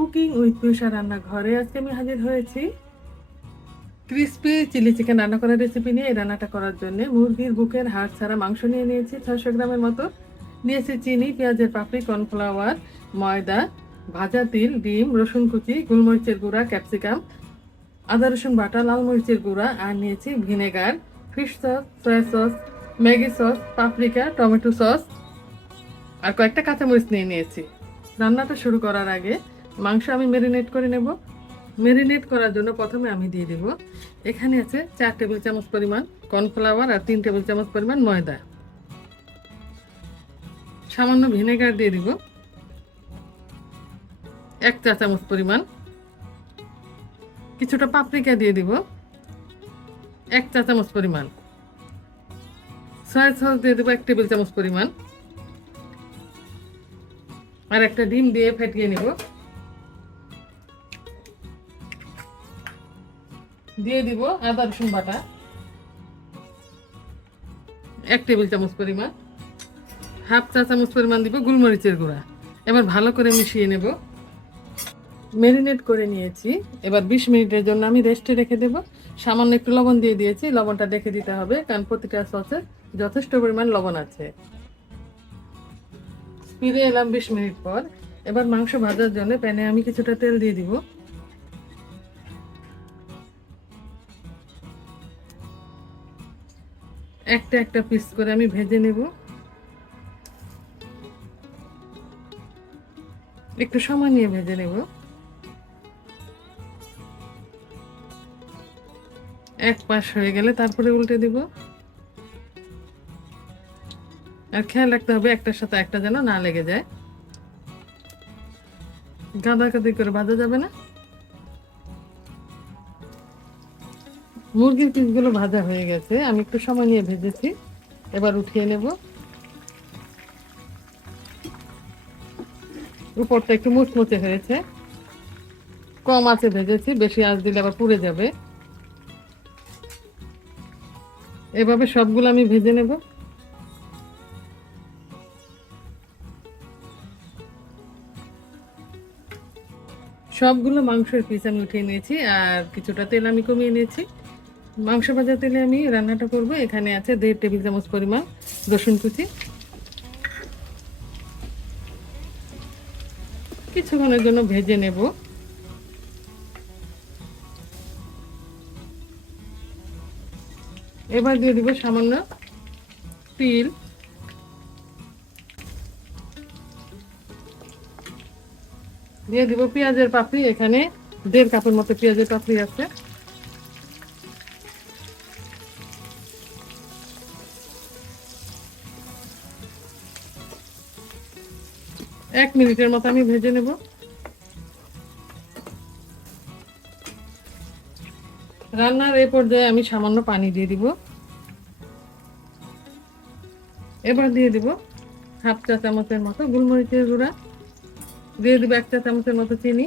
Cooking with পুষা রান্নাঘরে আজকে আমি হাজির হয়েছি। ক্রিসপি চিলি চিকেন রান্না করার রেসিপি নিয়ে, এই রান্নাটা করার জন্য মুরগির বুকের হাড় ছাড়া মাংস নিয়ে নিয়েছি ছয়শো গ্রামের মতো। নিয়েছি চিনি, পেঁয়াজের পাপড়ি, কর্নফ্লাওয়ার, ময়দা, ভাজা তিল, ডিম, রসুন কুচি, গোলমরিচের গুঁড়া, ক্যাপসিকাম, আদা রসুন বাটা, লাল মরিচের গুঁড়া আর নিয়েছি vinegar, fish sauce, soya sauce, Maggi sauce, paprika, tomato sauce আর কয়েকটা কাঁচামরিচ নিয়ে নিয়েছি। রান্নাটা শুরু করার আগে মাংস আমি মেরিনেট করে নেব। মেরিনেট করার জন্য প্রথমে আমি দিয়ে দেব। এখানে আছে চার টেবিল চামচ পরিমাণ কর্নফ্লাওয়ার আর তিন টেবিল চামচ পরিমাণ ময়দা। সামান্য ভিনেগার দিয়ে দিব। এক চা চামচ পরিমাণ। কিছুটা পাপরিকা দিয়ে দিব। এক চা চামচ পরিমাণ। সয়া সস দিয়ে দেবো এক টেবিল চামচ পরিমাণ। আর একটা ডিম দিয়ে ফেটিয়ে নেব। দিয়ে দিব আদা, রসুন বাটা। এক টেবিল চামচ পরিমাণ। হাফ চা চামচ পরিমাণ দিব গুলমরিচের গুঁড়া। এবার ভালো করে মিশিয়ে নেব। ম্যারিনেট করে নিয়েছি। এবার বিশ মিনিটের জন্য আমি রেস্টে রেখে দেব। সামান্য একটু লবণ দিয়ে দিয়েছি। লবণটা দেখে দিতে হবে, কারণ প্রতিটা সসে যথেষ্ট পরিমাণ লবণ আছে। ফিরে এলাম বিশ মিনিট পর। এবার মাংস ভাজার জন্য প্যানে আমি কিছুটা তেল দিয়ে দিব। একটা একটা পিস করে আমি ভেজে নেব। একটু সময় নিয়ে ভেজে নেব। এক পাশ হয়ে গেলে তারপরে উল্টে দিব। আর খেয়াল রাখতে হবে একটার সাথে একটা যেন না লেগে যায়। গাদা গাদি করে বাঁধা যাবে না। মুরগির পিসগুলো ভাজা হয়ে গেছে। আমি একটু সময় নিয়ে ভেজেছি। এবার উঠিয়ে নেব। উপরটা একটু মুচমুচে হয়েছে। কম আছে ভেজেছি, বেশি আঁচ দিলে আবার পুড়ে যাবে। এভাবে সবগুলো আমি ভেজে নেব। সবগুলো মাংসের পিস আমি উঠিয়ে নিয়েছি, আর কিছুটা তেল আমি কমিয়ে নিয়েছি। মাংস ভাজা তেলে আমি রান্নাটা করব। এখানে আছে দেড় টেবিল চামচ পরিমাণ রসুন কুচি। কিছুক্ষণের জন্য ভেজে নেব। এবার দিয়ে দিব সামান্য তিল। দিয়ে দিব পেঁয়াজের পাপড়ি। এখানে দেড় কাপের মতো পেঁয়াজের পাপড়ি আছে। এক মিনিটের মতো আমি ভেজে নেব। রান্নার এই পর্যায়ে আমি সামান্য পানি দিয়ে দিব। এবার দিয়ে দিব হাফ চা চামচের মতো গোলমরিচের গুঁড়া। দিয়ে দিব এক চা চামচের মতো চিনি।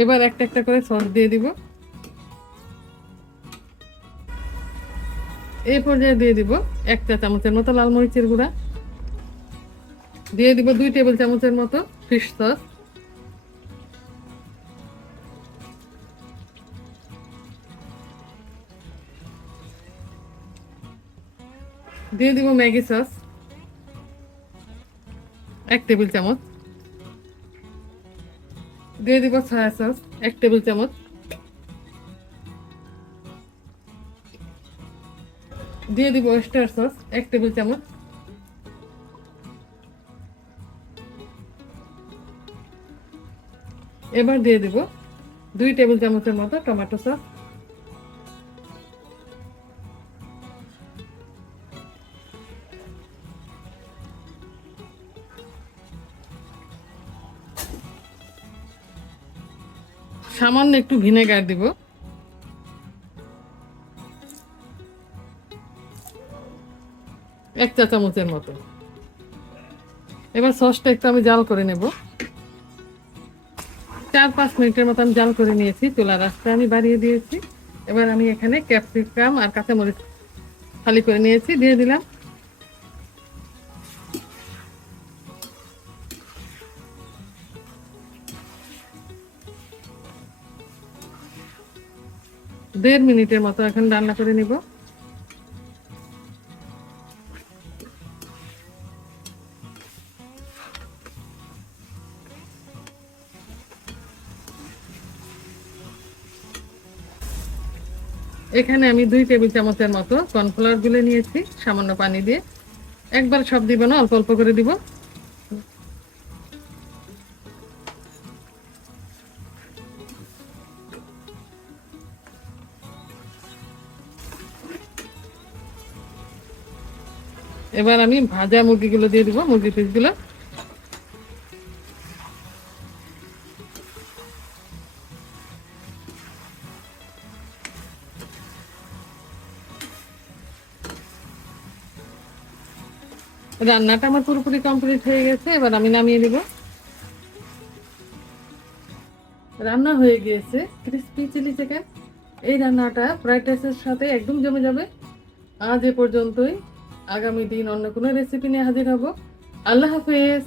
এবার একটা একটা করে সস দিয়ে দিব। এই পর্যায়ে দিয়ে দিব এক চা চামচের মতো লাল মরিচের গুঁড়া। দিয়ে দিব দুই টেবিল চামচের মতো ফিশ সস দিয়ে দিব ম্যাগি সস। এক টেবিল চামচ। দিয়ে দিব সয়া সস এক টেবিল চামচ। দিয়ে দিব ওয়েস্টার সস এক টেবিল চামচ। এবার দিয়ে দিব দুই টেবিল চামচের মতো টমেটো সস সামান্য একটু ভিনেগার দিব। এক চা চামচের মতো। এবার সসটা একটু আমি জাল করে নেব। চার পাঁচ মিনিটের মতো আমি জাল করে নিয়েছি, চুলার রাস্তা আমি বাড়িয়ে দিয়েছি। এবার আমি এখানে ক্যাপসিকাম আর কাঁচামরিচ খালি করে নিয়েছি, দিয়ে দিলাম। দেড় মিনিটের মতো এখন রান্না করে নিব। এখানে আমি দুই টেবিল চামচের মতো কর্নফ্লাওয়ার গুলে নিয়েছি, সামান্য পানি দিয়ে। একবার সব দিব না, অল্প অল্প করে দিব। এবার আমি ভাজা মুরগিগুলো দিয়ে দিব, মুরগি পিসগুলো। রান্নাটা আমার পুরোপুরি কমপ্লিট হয়ে গেছে, এবার আমি নামিয়ে দেব রান্না হয়ে গিয়েছে ক্রিস্পি চিলি চিকেন এই রান্নাটা ফ্রাইড রাইসের সাথে একদম জমে যাবে। আজ এ পর্যন্তই। আগামী দিন অন্য কোনো রেসিপি নিয়ে হাজির হব। আল্লাহ হাফেজ।